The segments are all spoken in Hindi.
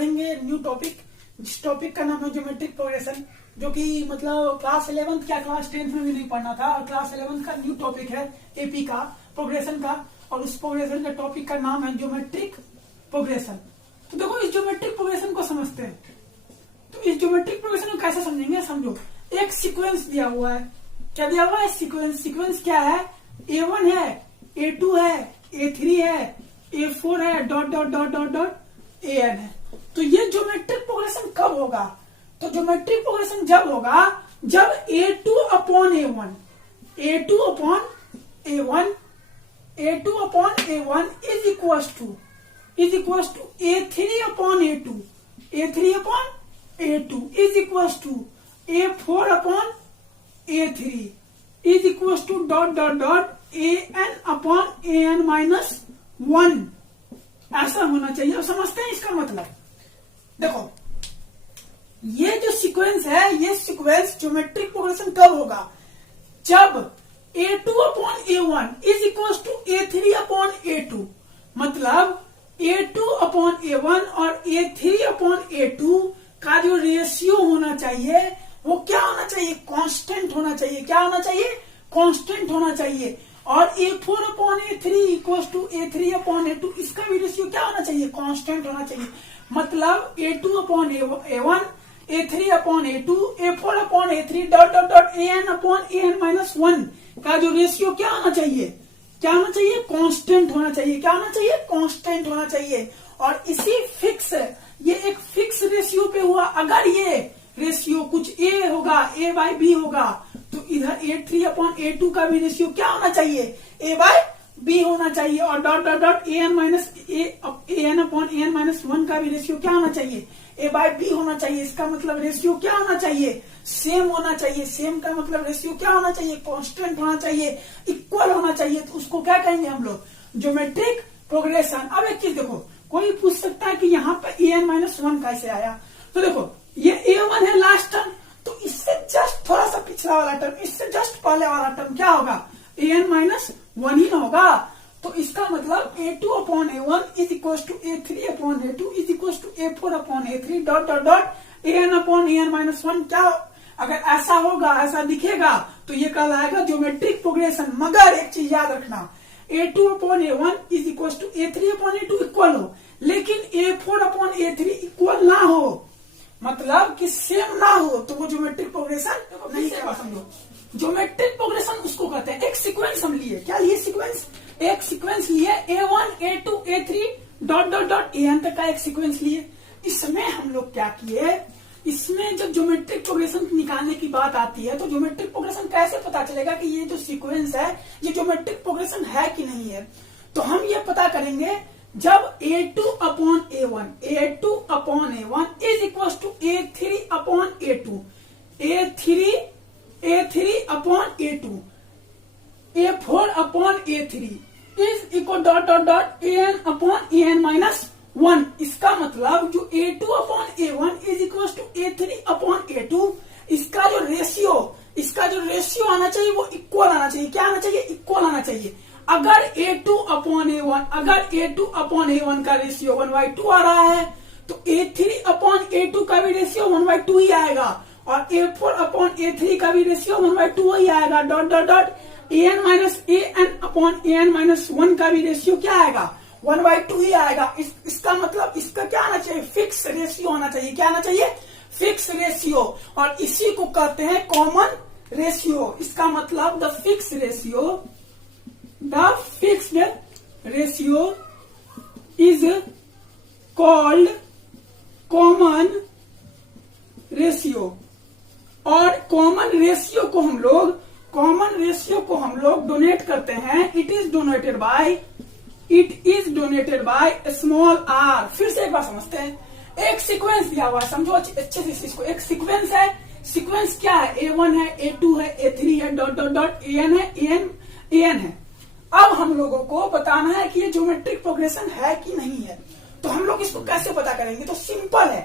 पढ़ेंगे न्यू टॉपिक, जिस टॉपिक का नाम है ज्योमेट्रिक प्रोग्रेशन, जो कि मतलब क्लास 11th क्या क्लास 10th में भी नहीं पढ़ना था, और क्लास 11th का न्यू टॉपिक है एपी का प्रोग्रेशन का, और उस प्रोग्रेशन के टॉपिक का नाम है ज्योमेट्रिक प्रोग्रेशन। तो देखो इस ज्योमेट्रिक प्रोग्रेशन को समझते हैं। तो इस ज्योमेट्रिक प्रोग्रेशन को कैसे समझेंगे, समझो एक सीक्वेंस दिया हुआ है। क्या दिया हुआ है? सीक्वेंस। सीक्वेंस क्या है? A1 है, A2 है, A3 है, A4 है, dot dot dot dot dot AN है। तो ये ज्योमेट्रिक प्रोग्रेशन कब होगा? तो ज्योमेट्रिक प्रोग्रेशन जब होगा जब A2 upon A1 is equal to A3 upon A2 is equal to A4 upon A3 is equal to dot dot dot AN upon AN minus 1। ऐसा होना चाहिए। अब समझते हैं इसका मतलब। देखो ये जो सीक्वेंस है, ये सीक्वेंस ज्योमेट्रिक प्रोग्रेशन कब होगा? जब A2 upon A1 is equal to A3 upon A2, मतलब A2 अपॉन A1 और A3 अपॉन A2 का जो रेशियो होना चाहिए वो क्या होना चाहिए? कांस्टेंट होना चाहिए। क्या होना चाहिए? कांस्टेंट होना चाहिए। और A4 upon A3 equal to A3 upon A2, इसका भी रेशियो क्या होना चाहिए? कांस्टेंट होना चाहिए। मतलब A2 upon A1, A3 upon A2, A4 upon A3 dot dot dot AN upon AN minus 1 का जो रेशियो क्या होना चाहिए? क्या होना चाहिए? कांस्टेंट होना चाहिए। क्या होना चाहिए? कांस्टेंट होना चाहिए। और इसी फिक्स, ये एक फिक्स रेशियो पे हुआ। अगर ये रेशियो कुछ A होगा, A बाई B होगा, तो इधर A3 अपॉन A2 का भी रेशियो क्या होना चाहिए? A बाई B होना चाहिए। और dot dot dot AN minus AN upon AN minus 1 का भी रेशियो क्या होना चाहिए? A बाई B होना चाहिए। इसका मतलब रेशियो क्या होना चाहिए? सेम होना चाहिए। सेम का मतलब रेशियो क्या होना चाहिए? कांस्टेंट होना चाहिए, इक्वल होना चाहिए। तो उसको क्या कहेंगे हम लोग? Geometric progression. अब एक चीज देखो, कोई पूछ सकता है कि यहाँ पे AN माइनस 1 कैसे आया? तो देखो ये A1 है लास्ट टर्म, तो इससे जस्ट थोड़ा सा पिछला वाला टर्म, इससे जस्ट पहले वाला टर्म क्या होगा? AN माइनस 1 ही ना होगा। तो इसका मतलब A2 upon A1 is equal to A3 upon A2 is equal to A4 upon A3 dot dot dot AN upon AN minus 1। क्या अगर ऐसा होगा, ऐसा दिखेगा, तो ये कहलाएगा ज्योमेट्रिक प्रोग्रेशन। मगर एक चीज याद रखना, A2 upon A1 is equal to A3 upon A2 equal हो, लेकिन A4 अपॉन A3 इक्वल ना हो, मतलब कि सेम ना हो, तो वो ज्योमेट्रिक प्रोग्रेशन नहीं है। समझो ज्योमेट्रिक प्रोग्रेशन उसको कहते हैं। एक सीक्वेंस हम लिए। क्या लिए? सीक्वेंस। एक सीक्वेंस लिए A1 A2 A3 dot dot dot AN तक का एक सीक्वेंस लिए। इसमें हम लोग क्या किए, इसमें जब ज्योमेट्रिक प्रोग्रेशन निकालने की बात आती है, तो ज्योमेट्रिक प्रोग्रेशन कैसे पता चलेगा कि ये जो सीक्वेंस है ये ज्योमेट्रिक प्रोग्रेशन है कि नहीं है? तो हम ये पता करेंगे जब A2 upon A1 is equal to A3 upon A2, A3 upon A2, A4 upon A3 is equal dot dot dot AN upon AN minus 1। इसका मतलब जो A2 upon A1 is equal to A3 upon A2, इसका जो रेशियो आना चाहिए वो इक्वल आना चाहिए। क्या आना चाहिए? इक्वल आना चाहिए। अगर A2 अपॉन A1 का रेशियो 1/2 आ रहा है, तो A3 अपॉन A2 का भी रेशियो 1/2 ही आएगा, और A4 अपॉन A3 का भी रेशियो 1/2 ही आएगा। Dot dot dot AN minus AN upon AN minus 1 का भी रेशियो क्या आएगा? 1/2 ही आएगा। इसका मतलब इसका क्या आना चाहिए? फिक्स रेशियो आना चाहिए। क्या आना चाहिए? Fix ratio. और इसी को कहते हैं कॉमन रेशियो। इसका मतलब the fixed ratio is called common ratio. और कॉमन रेशियो को हम लोग डोनेट करते हैं। It is donated by small r। फिर से एक बार समझते हैं। एक सीक्वेंस दिया हुआ है, समझो अच्छे से इसको। एक सीक्वेंस है। सीक्वेंस क्या है? A1 है, A2 है, A3 है, डॉट डॉट डॉट AN है, AN है। अब हम लोगों को बताना है कि ये ज्योमेट्रिक प्रोग्रेशन है कि नहीं है। तो हम लोग इसको कैसे पता करेंगे? तो सिंपल है,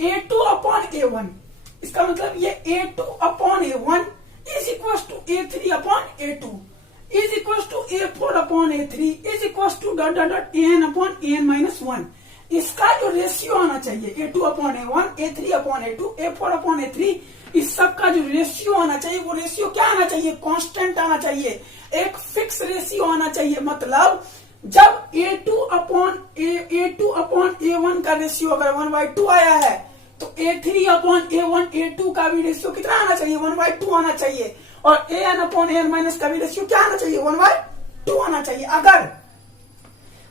A2 अपॉन A1, इसका मतलब ये A2 upon A1 is equal to A3 upon A2 is equal to A4 upon A3 is equal to dot dot dot AN upon AN minus 1। इसका जो रेशियो आना चाहिए A2/A1, A3/A2, A4/A3, इस सब का जो रेशियो आना चाहिए वो रेशियो क्या आना चाहिए? कांस्टेंट आना चाहिए, एक फिक्स रेशियो आना चाहिए। मतलब जब A2/A1 का रेशियो अगर 1/2 आया है तो A3/A1, A2 का भी रेशियो कितना आना चाहिए? 1/2 आना चाहिए। और AN/AN- का भी रेशियो क्या आना चाहिए? 1/2 आना चाहिए। अगर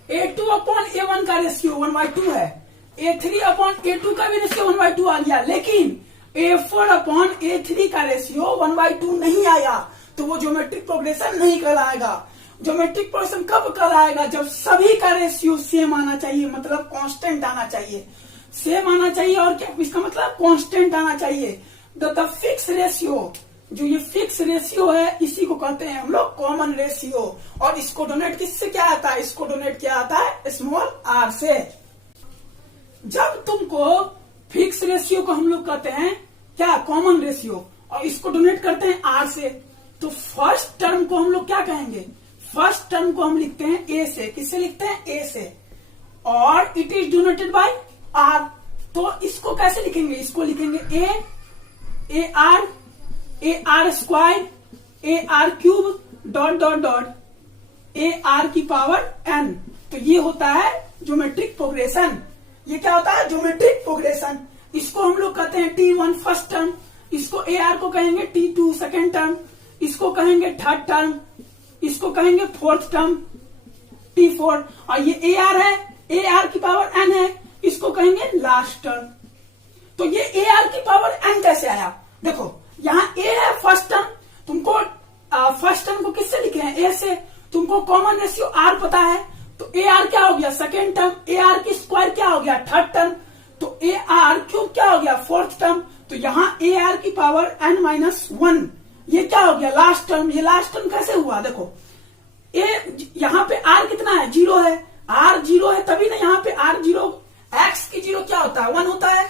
A2/A1 का रेशियो 1/2 है, A3/A2 का भी रेशियो 1/2 आ गया, लेकिन A4/A3 का रेशियो 1/2 नहीं आया, तो वो ज्योमेट्रिक प्रोग्रेशन नहीं कहलाएगा। ज्योमेट्रिक प्रोग्रेशन कब कहलाएगा? जब सभी का रेशियो सेम आना चाहिए, मतलब कांस्टेंट आना चाहिए। सेम आना चाहिए और क्या इसका मतलब? कांस्टेंट आना चाहिए। द फिक्स रेशियो, जो ये फिक्स रेशियो है इसी को कहते हैं हम लोग कॉमन रेशियो। और इसको डोनेट किससे क्या आता है? इसको डोनेट क्या आता है? स्मॉल r से। जब तुमको फिक्स रेशियो को हम लोग कहते हैं क्या? कॉमन रेशियो, और इसको डोनेट करते हैं r से, तो फर्स्ट टर्म को हम लोग क्या कहेंगे? फर्स्ट टर्म को हम लिखते हैं a से। किससे लिखते हैं? a से। और it is donated bye r, तो इसको कैसे लिखेंगे? इसको लिखेंगे AR² AR³ ... AR की पावर n। तो ये होता है ज्योमेट्रिक प्रोग्रेशन। ये क्या होता है? Geometric progression. इसको हम लोग कहते हैं T1 फर्स्ट टर्म, इसको AR को कहेंगे T2 सेकेंड टर्म, इसको कहेंगे थर्ड टर्म, इसको कहेंगे फोर्थ टर्म T4, और ये AR है, AR की पावर n है, इसको कहेंगे लास्ट टर्म। तो ये AR की पावर n कैसे आया? देखो यहाँ A है फर्स्ट टर्म, तुमको फर्स्ट टर्म को किससे लिखे हैं? A से। तुमको कॉमन रेशियो R पता है, तो AR क्या हो गया? Second term. AR की स्क्वायर क्या हो गया? Third term. तो AR³ क्या हो गया? Fourth term. तो यहाँ AR की पावर n-1, ये क्या हो गया? Last term. ये लास्ट टर्म कैसे हुआ? देखो यहाँ पे R कितना है? 0 है। R 0 है तभी ना यहाँ पे R0, x की 0 क्या होता है? 1 होता है।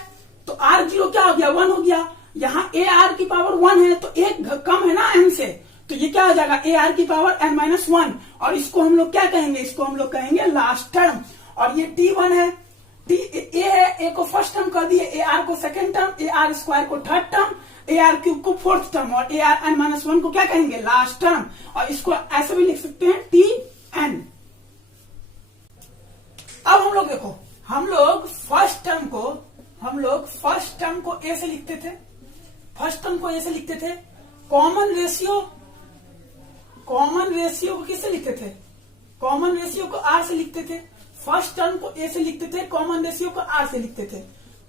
तो R0 क्या हो गया? 1 हो गया। यहाँ AR की पावर 1 है तो एक कम है ना n से, तो ये क्या हो जाएगा? AR की पावर n-1, और इसको हम लोग क्या कहेंगे? इसको हम लोग कहेंगे लास्ट टर्म। और ये T1 है, A है, A को फर्स्ट टर्म कर दिए, AR को सेकेंड टर्म, AR² को थर्ड टर्म, AR³ को फोर्थ टर्म, और AR(n-1) को क्या कहेंगे? Last term. और इसको ऐसे भी लिख सकते हैं TN। अब हम लोग देखो, हम लोग फर्स्ट टर्म को A से लिखते थे, फर्स्ट टर्म को A से लिखते थे। कॉमन रेशियो को किससे लिखते थे? कॉमन रेशियो को R से लिखते थे। फर्स्ट टर्म को A से लिखते थे, कॉमन रेशियो को R से लिखते थे।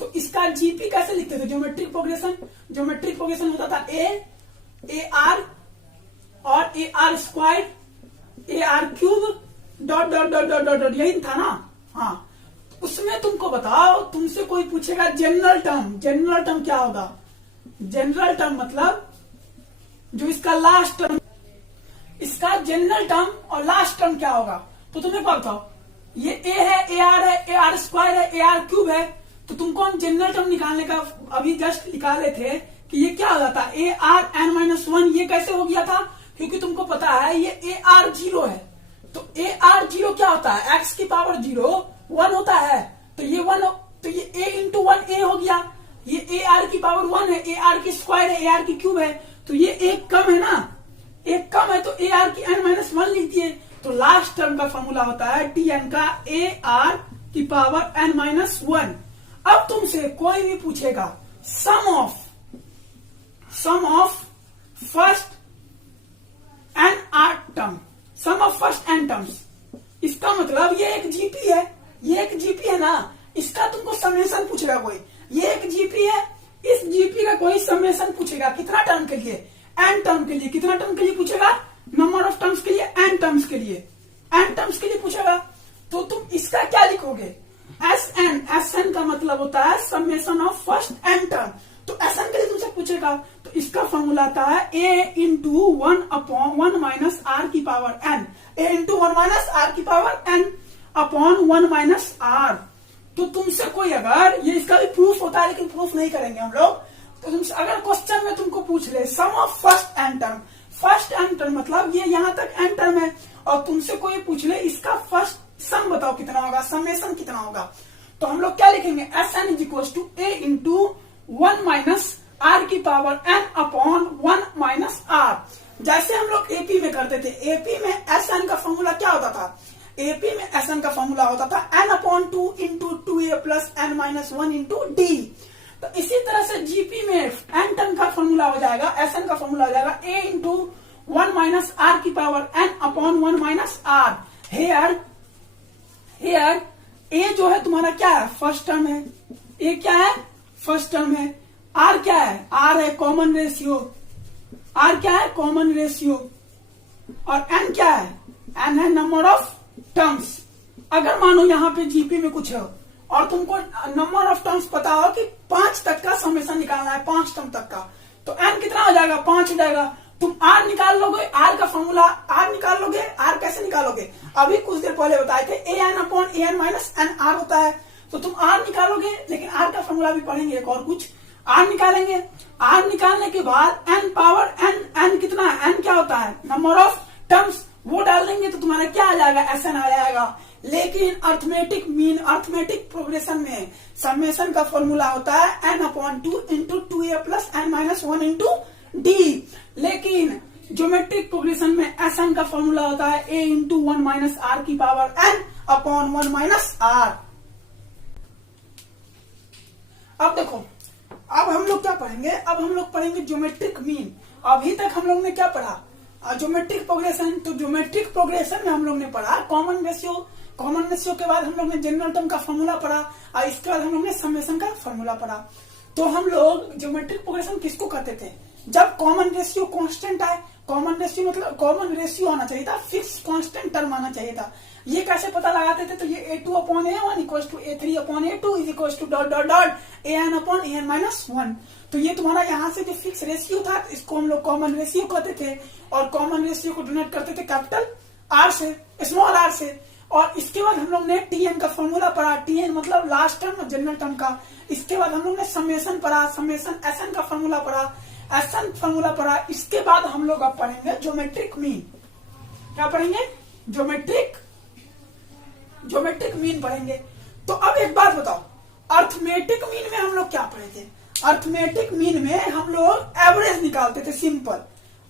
तो इसका जीपी कैसे लिखते थे? ज्योमेट्रिक प्रोग्रेशन होता था AR और AR² AR³... यही था ना? हाँ, उसमें तुमको बताओ, तुमसे कोई पूछेगा जनरल टर्म क्या होगा? जनरल टर्म मतलब जो इसका लास्ट टर्म, इसका जनरल टर्म और लास्ट टर्म क्या होगा? तो तुम्हें बताओ, ये A है, AR है, AR² है, AR³ है, तो तुमको हम जनरल टर्म निकालने का अभी जस्ट निकाले थे कि ये क्या हो जाता? AR(n-1), ये कैसे हो गया था? क्योंकि तुमको पता है ये AR0 है, तो AR0 क्या होता है? x की पावर 0 1 होता है, तो ये 1, तो ये A×1A हो गया। ये AR की पावर 1 है, AR की स्क्वायर है, AR की क्यूब है, तो ये एक कम है ना? एक कम है तो AR की n-1 लिख दिए। तो लास्ट टर्म का फॉर्मूला होता है Tn का AR की पावर n-1। अब तुमसे कोई भी पूछेगा सम ऑफ फर्स्ट n टर्म्स, इसका मतलब ये एक जीपी है, ना? इसका तुमको समेशन पूछेगा कोई, ये एक जीपी है, इस जीपी का कोई समेशन पूछेगा कितना टर्म के लिए? n टर्म के लिए। कितना टर्म के लिए पूछेगा? नंबर ऑफ टर्म्स के लिए, n टर्म्स के लिए पूछेगा। तो तुम इसका क्या लिखोगे? SN का मतलब होता है summation of first n term. तो SN के लिए तुमसे पूछेगा, तो इसका फॉर्मूला आता है A×1/1 - R की पावर n, A×1 - R की पावर n/1 - R। तो तुमसे कोई अगर, ये इसका भी प्रूफ होता है लेकिन प्रूफ नहीं करेंगे हम लोग, तो तुमसे अगर क्वेश्चन में तुमको पूछ ले सम ऑफ फर्स्ट n टर्म मतलब ये यहां तक n टर्म है, और तुमसे कोई पूछ ले इसका फर्स्ट सम बताओ कितना होगा, समेशन कितना होगा, तो हम लोग क्या लिखेंगे, S N is equal to a into 1 minus r की power n upon 1 minus r. जैसे हम लोग एपी में करते थे, एपी में एस एन का फॉर्मूला क्या होता था, एपी में एस एन का फॉर्मूला होता था n upon 2 into 2a plus n minus 1 into d. तो इसी तरह से जीपी में एन टर्म का फॉर्मूला हो जाएगा, एस एन का फॉर्मूला हो जाएगा ए इंटू 1 माइनस आर की power n upon 1 minus r. Here a जो है तुम्हारा क्या है, फर्स्ट टर्म है, ए क्या है, फर्स्ट टर्म है, आर क्या है, आर है कॉमन रेशियो, आर क्या है, कॉमन रेशियो, और एन क्या है, एन है नंबर ऑफ टर्म्स। अगर मानो यहाँ पे जीपी में कुछ है और तुमको नंबर ऑफ टर्म्स पता हो कि 5 तक का समेशन निकालना है, 5 टर्म तक का, तो एन कितना हो जाएगा, 5 हो जाएगा। तुम आर निकाल लोगे, आर का फॉर्मूला आर निकाल लोगे, आर कैसे निकालोगे, अभी कुछ देर पहले बताए थे A N upon A N minus N R होता है। तो तुम आर निकालोगे, लेकिन आर का फॉर्मूला भी पढ़ेंगे, एक और कुछ आर निकालेंगे। आर निकालने के बाद एन पावर एन कितना है, एन क्या होता है, नंबर ऑफ टर्म्स, वो डाल देंगे तो तुम्हारा क्या आ जाएगा, एस एन आ जाएगा। लेकिन अर्थमेटिक मीन, अर्थमेटिक प्रोग्रेशन में समेशन का फॉर्मूला होता है n upon 2 into 2a plus n minus 1 into d. लेकिन ज्योमेट्रिक प्रोग्रेशन में एस एन का फॉर्मूला होता है ए इंटू 1 माइनस आर की power n upon 1 minus r. अब देखो, अब हम लोग क्या पढ़ेंगे, अब हम लोग पढ़ेंगे ज्योमेट्रिक मीन। अभी तक हम लोग ने क्या पढ़ा, ज्योमेट्रिक प्रोग्रेशन। तो ज्योमेट्रिक प्रोग्रेशन में हम लोग ने पढ़ा कॉमन रेशियो, कॉमन रेशियो के बाद हम लोग ने जनरल टर्म का फॉर्मूला पढ़ा, और इसके बाद हम लोग ने समेशन का फॉर्मूला पढ़ा। तो हम लोग ज्योमेट्रिक प्रोग्रेशन किसको कहते थे, जब कॉमन रेशियो कांस्टेंट आए, कॉमन रेशियो मतलब कॉमन रेशियो आना चाहिए था, फिक्स कांस्टेंट टर्म आना चाहिए था। ये कैसे पता लगाते थे, तो ये a2 upon a1 equal to a3 upon a2 is equal to dot dot dot an upon an minus 1। तो ये तुम्हारा यहाँ से जो फिक्स रेशियो था, इसको हम लोग कॉमन रेशियो कहते थे, और कॉमन रेशियो को डोनेट करते थे कैपिटल आर से, स्मॉल आर से। और इसके बाद हम लोग ने टीएन का फॉर्मूला पढ़ा, टीएन मतलब लास्ट टर्म जनरल टर्म का। इसके बाद हम लोग ने समेशन पढ़ा, समेशन एसएन का फॉर्मूला पढ़ा, एसएन फॉर्मूला पढ़ा। इसके बाद हम लोग अब पढ़ेंगे ज्योमेट्रिक मीन। क्या पढ़ेंगे, ज्योमेट्रिक मीन पढ़ेंगे। तो अब एक बात बताओ, अर्थमेटिक मीन में हम लोग क्या पढ़े थे, अर्थमेटिक मीन में हम लोग एवरेज निकालते थे, सिंपल।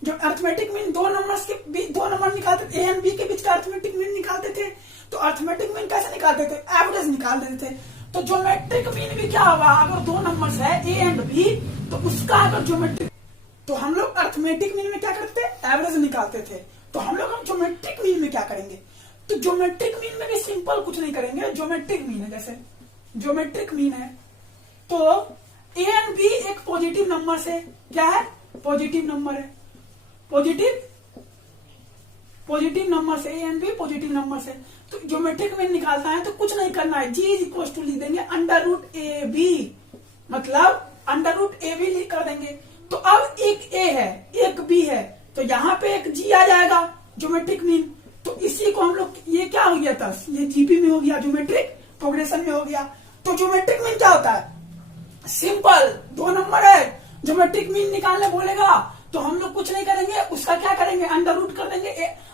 जो अर्थमेटिक मीन दो नंबर निकालते थे, ए एंड बी के बीच का अर्थमेटिक मीन निकालते थे। तो अर्थमेटिक मीन कैसे निकालते थे, एवरेज निकाल देते थे। तो ज्योमेट्रिक मीन भी क्या होगा, अगर दो नंबर्स है ए एंड बी, तो उसका अगर ज्योमेट्रिक, तो हम लोग अर्थमेटिक मीन में क्या करते थे, एवरेज निकालते थे। तो हम लोग ज्योमेट्रिक मीन में क्या करेंगे, तो ज्योमेट्रिक मीन में भी सिंपल कुछ नहीं करेंगे। ज्योमेट्रिक मीन है, जैसे ज्योमेट्रिक मीन है तो ए एंड बी एक पॉजिटिव नंबर से, क्या है, पॉजिटिव नंबर है, पॉजिटिव नंबर से, a and b positive number से। तो ज्योमेट्रिक मीन निकालना है तो कुछ नहीं करना है, जी इज इक्वल टू लिख देंगे अंडर रूट ए बी, मतलब अंडर रूट ए बी कर देंगे। तो अब एक ए है एक बी है, तो यहाँ पे एक जी आ जाएगा ज्योमेट्रिक मीन। तो इसी को हम लोग, ये क्या हो गया था, ये जीपी में हो गया, ज्योमेट्रिक प्रोग्रेशन में हो गया। तो ज्योमेट्रिक मीन क्या होता है, सिंपल, दो नंबर है, ज्योमेट्रिक मीन निकालने बोलेगा तो हम लोग कुछ नहीं करेंगे, उसका क्या करेंगे, अंडर रूट कर देंगे,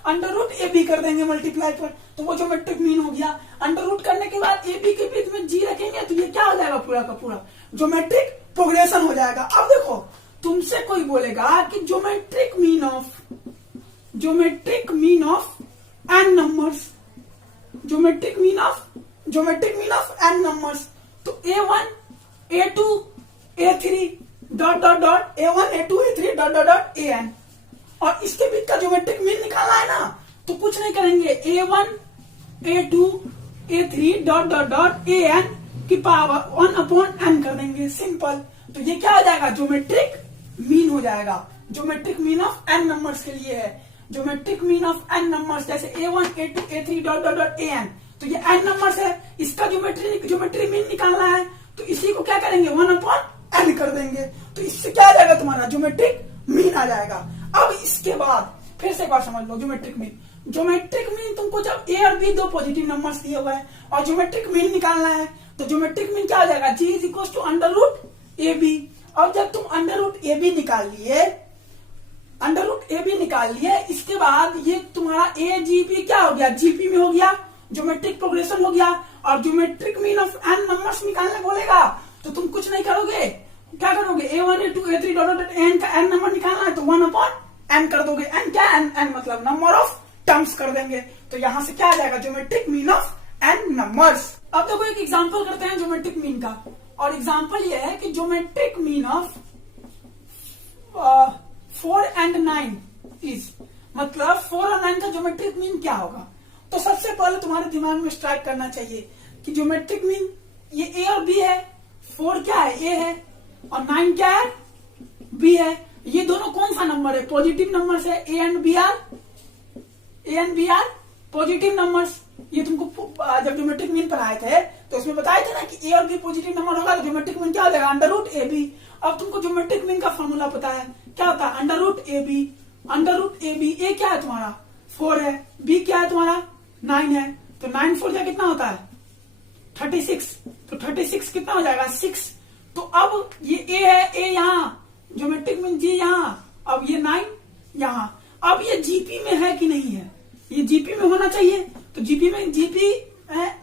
अंडर रूट ए बी कर देंगे मल्टीप्लाई पर, तो वो ज्योमेट्रिक मीन हो गया। अंडर रूट करने के बाद ए बी के बीच में जी रखेंगे तो ये क्या हो जाएगा, पूरा का पूरा ज्योमेट्रिक प्रोग्रेशन हो जाएगा। अब देखो, तुमसे कोई बोलेगा कि geometric mean of n numbers, geometric mean of n numbers, तो A1 A2 A3 dot dot dot A1 A2 A3 dot dot dot AN, और इसके बीच का ज्योमेट्रिक मीन निकालना है ना, तो कुछ नहीं करेंगे, A1 A2 A3 dot dot dot AN की पावर 1 अपॉन n कर देंगे, सिंपल। तो ये क्या हो जाएगा, ज्योमेट्रिक मीन हो जाएगा। Geometric mean of n numbers के लिए है, geometric mean of n numbers, जैसे A1 A2 A3 dot dot dot AN, तो ये n नंबर्स है, इसका ज्योमेट्री मीन निकालना है, तो इसी को क्या करेंगे, 1 अपॉन n कर देंगे। तो इससे क्या आ जाएगा, तुम्हारा ज्योमेट्रिक मीन आ जाएगा। अब इसके बाद फिर से एक बार समझ लो, ज्योमेट्रिक मीन तुमको जब ए और बी दो पॉजिटिव नंबर्स दिए हुए हैं और ज्योमेट्रिक मीन निकालना है, तो ज्योमेट्रिक मीन क्या हो जाएगा, G is equal to under root a b. और जब तुम अंडर रूट ए बी निकाल लिए, इसके बाद ये तुम्हारा ए जी पी क्या हो गया, जीपी में हो गया, ज्योमेट्रिक प्रोग्रेशन हो गया। और geometric mean of n numbers निकालने बोलेगा तो तुम कुछ नहीं करोगे, क्या करोगे, A1 A2 A3 dot n का एन नंबर निकालना है तो 1/n कर दोगे। एन क्या, एन मतलब नंबर ऑफ टर्म्स कर देंगे। तो यहां से क्या आ जाएगा, geometric mean of n numbers. अब देखो एक एग्जांपल करते हैं ज्योमेट्रिक मीन का, और एग्जांपल ये है कि geometric mean of 4 and 9 is, मतलब 4 और 9 का ज्योमेट्रिक मीन क्या होगा। तो सबसे पहले तुम्हारे दिमाग में स्ट्राइक करना चाहिए कि ज्योमेट्रिक मीन ये ए और बी है, 4 क्या है, ए है, और 9 क्या है, बी है। ये दोनों कौन सा नंबर है, पॉजिटिव नंबर है। A and b are positive numbers. ये तुमको जब ज्योमेट्रिक मीन पढ़ाए थे तो उसमें बताए थे ना कि ए और बी पॉजिटिव नंबर होगा तो ज्योमेट्रिक मीन क्या हो जाएगा, अंडर रूट ए बी। अब तुमको ज्योमेट्रिक मीन का फॉर्मूला पता है, क्या होता है, under root a b. Under root a b, a क्या है तुम्हारा 4 है, बी क्या है तुम्हारा 9 है, तो 9 4 जा कितना होता है 36, तो 36 कितना हो जाएगा 6। तो अब ये ए है, ए यहाँ, ज्योमेट्रिक मीन जी यहाँ, अब ये 9 यहाँ। अब ये जीपी में है कि नहीं है, ये जीपी में होना चाहिए, तो जीपी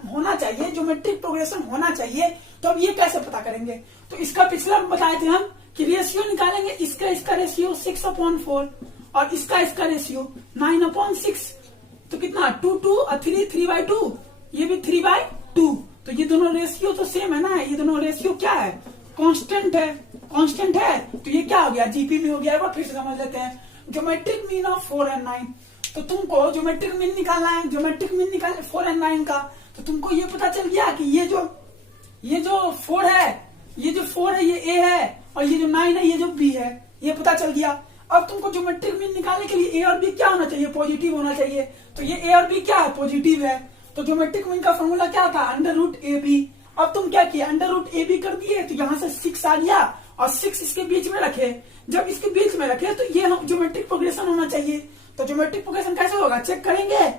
होना चाहिए, ज्योमेट्रिक प्रोग्रेशन होना चाहिए। तो अब ये कैसे पता करेंगे, तो इसका पिछला बताए थे हम कि रेशियो निकालेंगे, इसका रेशियो 6/4 और इसका रेशियो 9/6, तो कितना 2 और 3/2, ये भी 3/2। तो ये दोनों रेशियो तो सेम है ना, ये दोनों रेशियो क्या है, कांस्टेंट है। तो ये क्या हो गया, जीपी में हो गया। एक बार फिर से समझ लेते हैं, ज्योमेट्रिक मीन ऑफ 4 and 9। तो तुमको ज्योमेट्रिक मीन निकालना है, ज्योमेट्रिक मीन निकालना 4 and 9 का। तो तुमको ये पता चल गया कि ये जो 4 है, ये ए है, और ये जो 9 है ये जो बी है, ये पता चल गया। अब तुमको ज्योमेट्रिक मीन निकालने के लिए ए और बी क्या होना चाहिए, पॉजिटिव होना चाहिए। तो ये ए और बी क्या है, पॉजिटिव है। तो ज्योमेट्रिक मीन का फॉर्मूला क्या था, अंडर रूट ए बी। अब तुम क्या किया, अंडर रूट ए बी कर दिए, तो यहाँ से 6 आ गया और 6 इसके बीच में रखे। जब इसके बीच में रखे तो ये ज्योमेट्रिक प्रोग्रेशन होना चाहिए। तो ज्योमेट्रिक प्रोग्रेशन कैसे होगा, चेक करेंगे,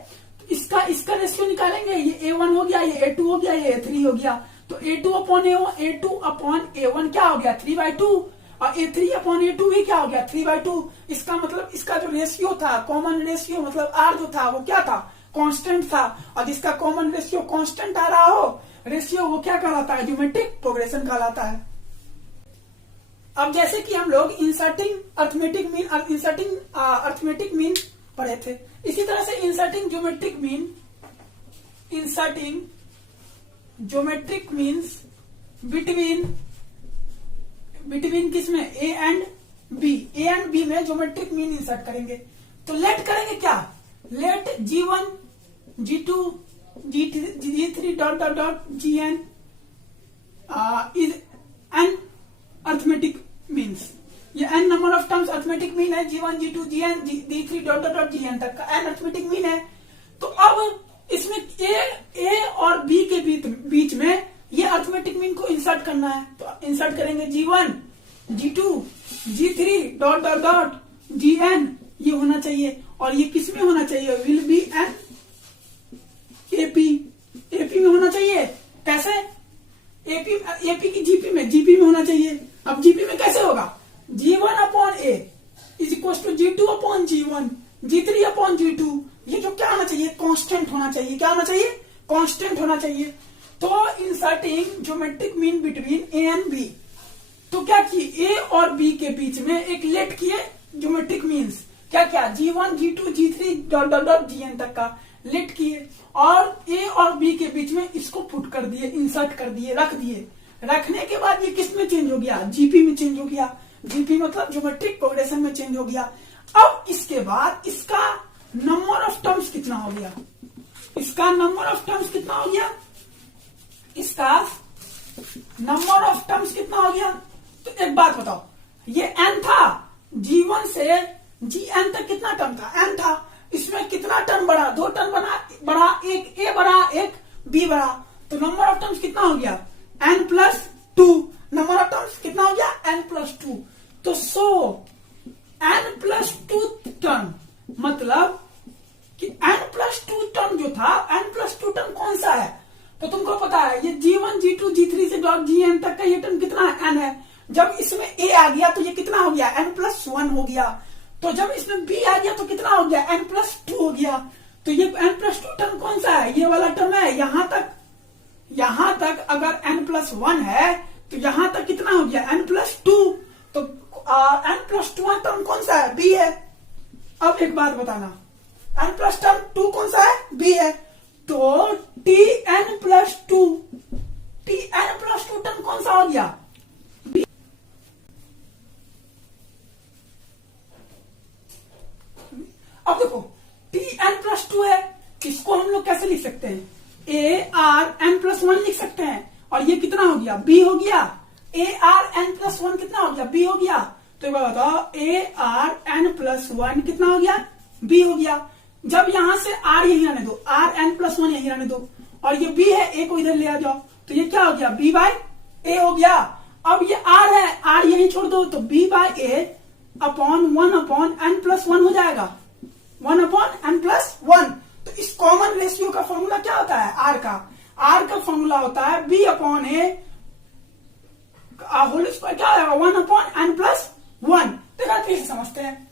तो इसका रेशियो निकालेंगे, ये A1 हो गया, ये A2 हो गया, ये A3 हो गया। तो A2/A1 क्या हो गया 3/2, और A3/A2 भी क्या हो गया 3/2। इसका मतलब इसका जो रेशियो था, कॉमन रेशियो मतलब R जो था वो क्या था, कांस्टेंट था। और जिसका कॉमन रेशियो कांस्टेंट आ रहा हो रेशियो, वो क्या कहलाता है, ज्योमेट्रिक प्रोग्रेशन कहलाता है। अब जैसे कि हम लोग इंसर्टिंग अर्थमेटिक मीन पढ़े थे, इसी तरह से इंसर्टिंग ज्योमेट्रिक मीन्स बिटवीन किसमें, ए एंड बी में ज्योमेट्रिक मीन इंसर्ट करेंगे। तो लेट करेंगे क्या, let G1 G2 G3 dot Gn is n arithmetic means. ये n number of terms arithmetic mean है, G1 G2 Gn G3 dot Gn तक का n अर्थमेटिक मीन है। तो अब इसमें ए और बी के बीच में ये अर्थमेटिक मीन को इंसर्ट करना है। तो इंसर्ट करेंगे G1 G2 G3 dot Gn, ये होना चाहिए। और ये किस में होना चाहिए, विल बी एन एपी में होना चाहिए। कैसे, एपी की जीपी में होना चाहिए। अब जीपी में कैसे होगा, G1/A is equal to G2/G1 G3/G2। ये जो क्या होना चाहिए, कांस्टेंट होना चाहिए। क्या होना चाहिए, कांस्टेंट होना चाहिए। तो inserting geometric mean between a and b, तो क्या किए, ए और बी के बीच में एक लेट किए ज्योमेट्रिक मीन्स, क्या G1 G2 G3 dot Gn तक का लेट किए, और ए और बी के बीच में इसको पुट कर दिए, इंसर्ट कर दिए, रख दिए। रखने के बाद ये किस में चेंज हो गया, जीपी में चेंज हो गया। जीपी मतलब ज्योमेट्रिक प्रोग्रेशन में चेंज हो गया। अब इसके बाद इसका नंबर ऑफ टर्म्स कितना हो गया, इसका नंबर ऑफ टर्म्स कितना हो गया, तो एक बात बताओ, ये n था, G1 से Gn तक कितना टर्म था, n था। इसमें कितना टर्म बढ़ा, 2 टर्म बढ़ा, एक ए बढ़ा, एक बी बढ़ा। तो नंबर ऑफ टर्म्स कितना हो गया, n+2। नंबर ऑफ टर्म्स कितना हो गया, n+2। तो n+2 टर्म मतलब कि n+2 टर्म जो था, n+2 टर्म कौन सा है, तो तुमको पता है ये G1 G2 G3 से Gn तक का ये टर्म कितना है, n है। जब इसमें a आ गया तो ये कितना हो गया, n+1 हो गया। तो जब इसमें b आ गया तो कितना हो गया, n+2 हो गया। तो ये n+2 टर्म कौन सा है, ये वाला टर्म है, यहां तक यहां तक अगर n+1 है तो यहां तक कितना हो गया n+2, तो n+2 टर्म कौन सा है, b है। अब एक बात बताना, n+2 कौन सा है, b है, तो tn+2 टर्म कौन सा हो गया, b। अब देखो tn+2 है, इसको हम लोग कैसे लिख सकते हैं, ARn+1 लिख सकते हैं, और ये कितना हो गया, b हो गया। ARn+1 कितना हो गया, b हो गया। तो एक बार बताओ, ARn+1 कितना हो गया, b हो गया। जब यहां से r यहीं आने दो, Rn+1 यहीं आने दो, और ये b है, a को इधर ले आ जाओ, तो ये क्या हो गया, b/a हो गया। अब ये r है, r यहीं छोड़ दो, तो b/a/1/n+1 हो जाएगा, 1/n+1। तो इस कॉमन रेशियो का फॉर्मूला क्या होता है, r का फॉर्मूला होता है b/a होल स्क्वायर, क्या होगा 1/n+1। देखा कैसे समझते हैं,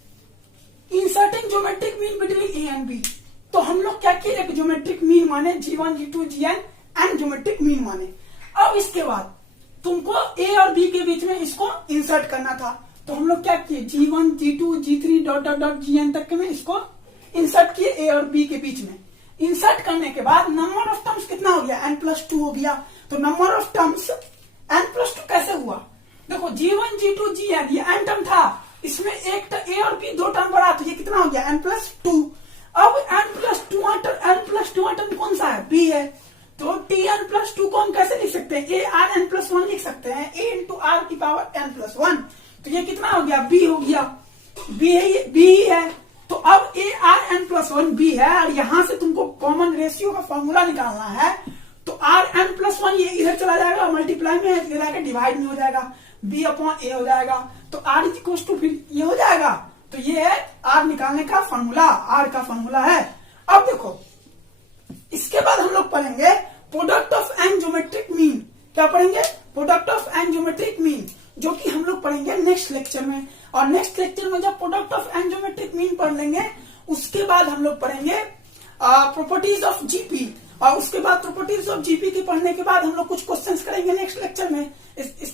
inserting geometric mean between a and b। तो हम लोग क्या किए, एक ज्योमेट्रिक मीन माने, g1 g2 gn and geometric mean माने। अब इसके बाद तुमको a और b के बीच में इसको इंसर्ट करना था, तो हम लोग क्या किए, g1 g2 g3 dot dot dot gn तक में इसको इंसर्ट किए a और b के बीच में। इंसर्ट करने के बाद नंबर ऑफ टर्म्स कितना हो गया, n+2 हो गया। तो नंबर ऑफ टर्म्स n+2 कैसे हुआ, देखो g1 g2 gn ये n टर्म था, इसमें एक a और b दो टर्म बढ़ा, तो ये कितना हो गया n+2। अब n+2 टर्म कौन सा है, b है। तो tn+2 को हम कैसे लिख सकते हैं, ARn+1 लिख सकते हैं, a×r⁴n+1। तो ये कितना हो गया, b हो गया, b है। तो अब ARn+1 b है, और यहां से तुमको कॉमन रेशियो का फॉर्मूला निकालना है। तो Rn+1 ये इधर चला जाएगा, मल्टीप्लाई में इधर आएगा, डिवाइड में हो जाएगा, b/a हो जाएगा। तो r फिर ये हो जाएगा। तो ये है r निकालने का फॉर्मूला, r का फॉर्मूला है। अब देखो, इसके बाद हम लोग पढ़ेंगे product of n geometric mean. क्या पढ़ेंगे, product of n geometric mean, जो कि हम लोग पढ़ेंगे नेक्स्ट लेक्चर में। और नेक्स्ट लेक्चर में जब product of n geometric mean पढ़ लेंगे, उसके बाद हम लोग पढ़ेंगे प्रॉपर्टीज ऑफ जीपी, और उसके बाद प्रॉपर्टीज ऑफ जीपी के पढ़ने के बाद हम लोग कुछ क्वेश्चंस करेंगे नेक्स्ट लेक्चर में।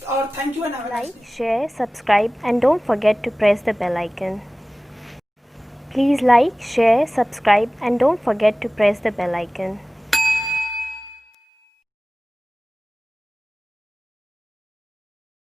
और thank you and like, share, subscribe and don't forget to press the bell icon. Please like, share, subscribe and don't forget to press the bell icon.